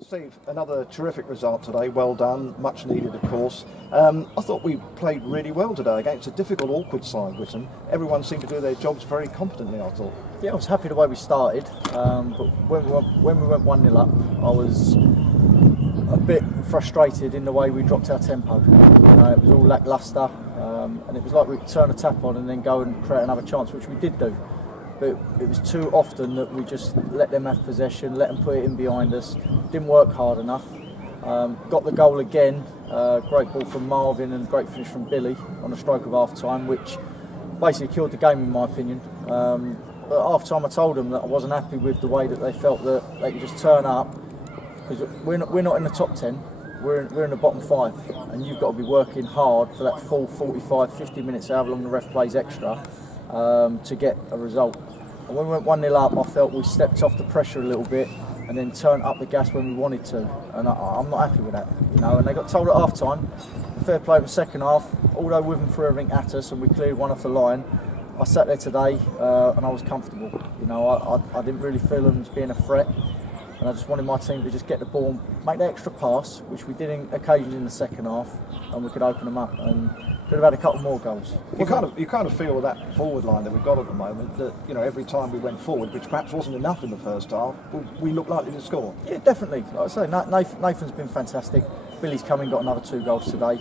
Steve, another terrific result today. Well done, much needed, of course. I thought we played really well today against a difficult, awkward side, Witten. Everyone seemed to do their jobs very competently, I thought. Yeah, I was happy the way we started, but when we went 1-0 up, I was a bit frustrated in the way we dropped our tempo. It was all lacklustre, and it was like we could turn a tap on and then go and create another chance, which we did do. But it was too often that we just let them have possession, let them put it in behind us, didn't work hard enough. Got the goal again, great ball from Marvin and great finish from Billy on a stroke of half time, which basically killed the game in my opinion. But at half time I told them that I wasn't happy with the way that they felt that they could just turn up, because we're not in the top 10, we're in the bottom 5, and you've got to be working hard for that full 45, 50 minutes, however long the ref plays extra, to get a result. And when we went 1-0 up, I felt we stepped off the pressure a little bit and then turned up the gas when we wanted to, and I'm not happy with that, And they got told at half time, fair play in the second half, although Witham threw everything at us and we cleared one off the line. I sat there today and I was comfortable. I didn't really feel them as being a threat, and I just wanted my team to just get the ball and make the extra pass, which we did in occasions in the second half, and we could open them up and could have had a couple more goals. You kind of feel with that forward line that we've got at the moment that every time we went forward, which perhaps wasn't enough in the first half, we looked likely to score. Yeah, definitely. Like I say, Nathan's been fantastic. Billy's come in, got another 2 goals today.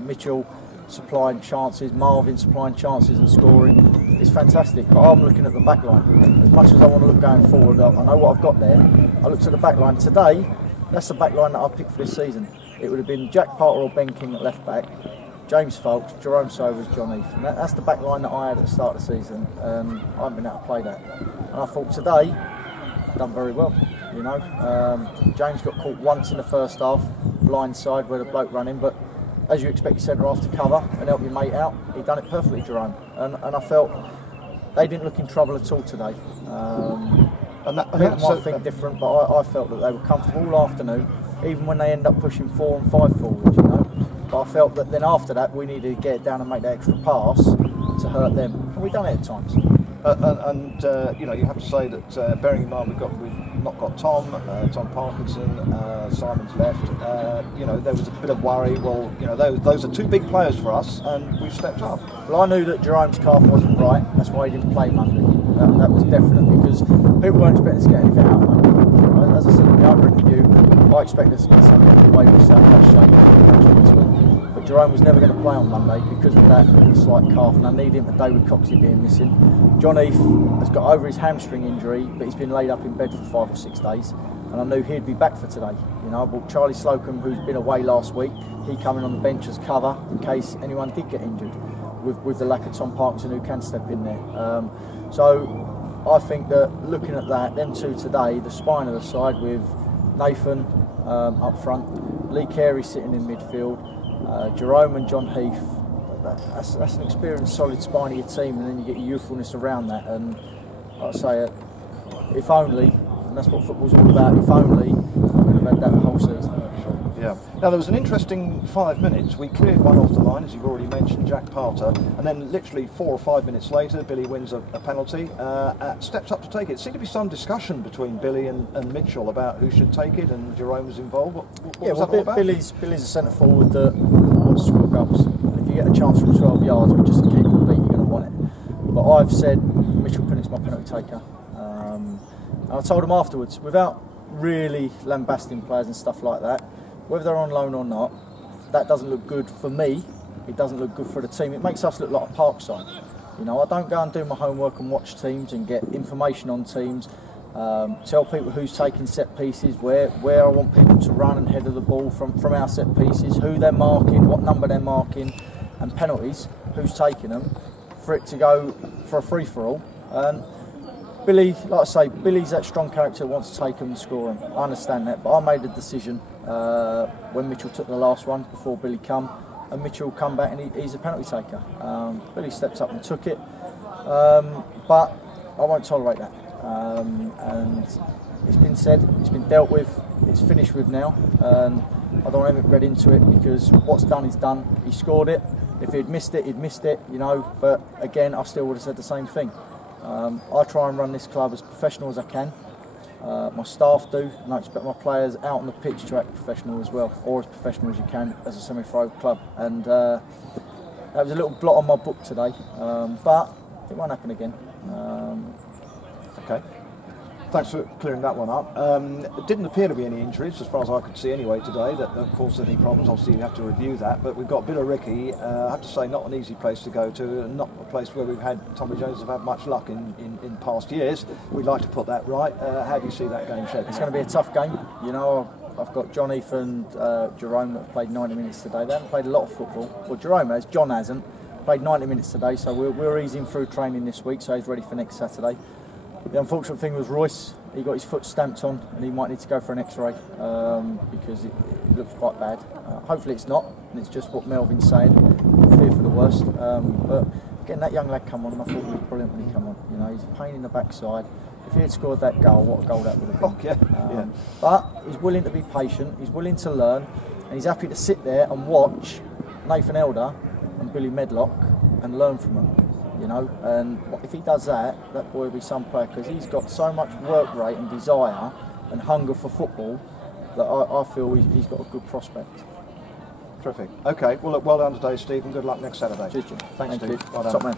Mitchell supplying chances, Marvin supplying chances and scoring. It's fantastic. But I'm looking at the back line. As much as I want to look going forward, I know what I've got there. I looked at the back line today. That's the back line that I picked for this season. It would have been Jack Parter or Ben King at left back, James Folks, Jerome Sovers, John Heath. And that's the back line that I had at the start of the season. I haven't been able to play that. And I thought today, I've done very well. James got caught once in the first half, blind side where the bloke ran in, but as you expect your centre half to cover and help your mate out, he done it perfectly, Jerome. And I felt they didn't look in trouble at all today. People might think different, but I felt that they were comfortable all afternoon, even when they end up pushing 4 and 5 forwards, But I felt that then after that we needed to get it down and make that extra pass to hurt them, and we've done it at times. You have to say that bearing in mind we've not got Tom Parkinson, Simon's left. There was a bit of worry. Well, those are 2 big players for us, and we've stepped up. Well, I knew that Jerome's calf wasn't right. That's why he didn't play Monday. That was definite, because people weren't expecting to get anything out of Monday. As I said in the other interview, I expected us to get something the way we sat that shape. But Jerome was never going to play on Monday because of that slight calf, and I need him today with Coxey being missing. John Heath has got over his hamstring injury, but he's been laid up in bed for 5 or 6 days, and I knew he'd be back for today. I brought Charlie Slocum, who's been away last week. He coming on the bench as cover in case anyone did get injured, with the lack of Tom Parkinson who can step in there. So I think that looking at that, them 2 today, the spine of the side with Nathan up front, Lee Carey sitting in midfield, Jerome and John Heath, that's an experienced, solid spine of your team, and then you get your youthfulness around that. And like I say, if only, and that's what football's all about, if only we could have had that the whole season. Yeah. Now there was an interesting 5 minutes. We cleared one off the line, as you've already mentioned, Jack Parter, and then literally 4 or 5 minutes later, Billy wins a penalty, steps up to take it. Seemed to be some discussion between Billy and Mitchell about who should take it, and Jerome was involved. What was that all about? Billy's a centre forward that wants to score goals. And if you get a chance from 12 yards with just a kick or beat, you're going to want it. But I've said Mitchell Pinnock's my penalty taker. And I told him afterwards, without really lambasting players and stuff like that, whether they're on loan or not, that doesn't look good for me. It doesn't look good for the team. It makes us look like a Parkside. I don't go and do my homework and watch teams and get information on teams, tell people who's taking set pieces, where I want people to run and head of the ball from our set pieces, who they're marking, what number they're marking, and penalties, who's taking them, for it to go for a free-for-all. And Billy, like I say, Billy's that strong character, wants to take them and score them. I understand that, but I made a decision when Mitchell took the last one before Billy come, and Mitchell come back and he's a penalty taker. Billy stepped up and took it, but I won't tolerate that. And it's been said, it's been dealt with, it's finished with now, and I don't want to read into it, because what's done is done. He scored it. If he'd missed it, but again, I still would have said the same thing. I try and run this club as professional as I can. My staff do, and I expect my players out on the pitch to act professional as well, or as professional as you can as a semi-pro club. And that was a little blot on my book today, but it won't happen again. Okay. Thanks for clearing that one up. It didn't appear to be any injuries, as far as I could see anyway today, that caused any problems. Obviously, you have to review that. But we've got Billericay. I have to say, not an easy place to go to, and not a place where we've had Tonbridge Angels have had much luck in past years. We'd like to put that right. How do you see that game shaping? It's going to be a tough game. You know, I've got John, Ethan, Jerome that have played 90 minutes today. They haven't played a lot of football. Well, Jerome has, John hasn't. Played 90 minutes today, so we're easing through training this week, so he's ready for next Saturday. The unfortunate thing was Royce. He got his foot stamped on, and he might need to go for an X-ray because it looks quite bad. Hopefully it's not, and it's just what Melvin's saying. I fear for the worst. But getting that young lad come on, I thought he was brilliant when he came on. You know, he's a pain in the backside. If he had scored that goal, what a goal that would have been. Oh, yeah. But he's willing to be patient. He's willing to learn, and he's happy to sit there and watch Nathan Elder and Billy Medlock and learn from them. You know, and if he does that, that boy will be some player, because he's got so much work rate and desire and hunger for football that I feel he's got a good prospect. Terrific. Okay, well, look, well done today, Steve, and good luck next Saturday. Cheers, Jim. Thanks, Steve. You. Well done. Top man.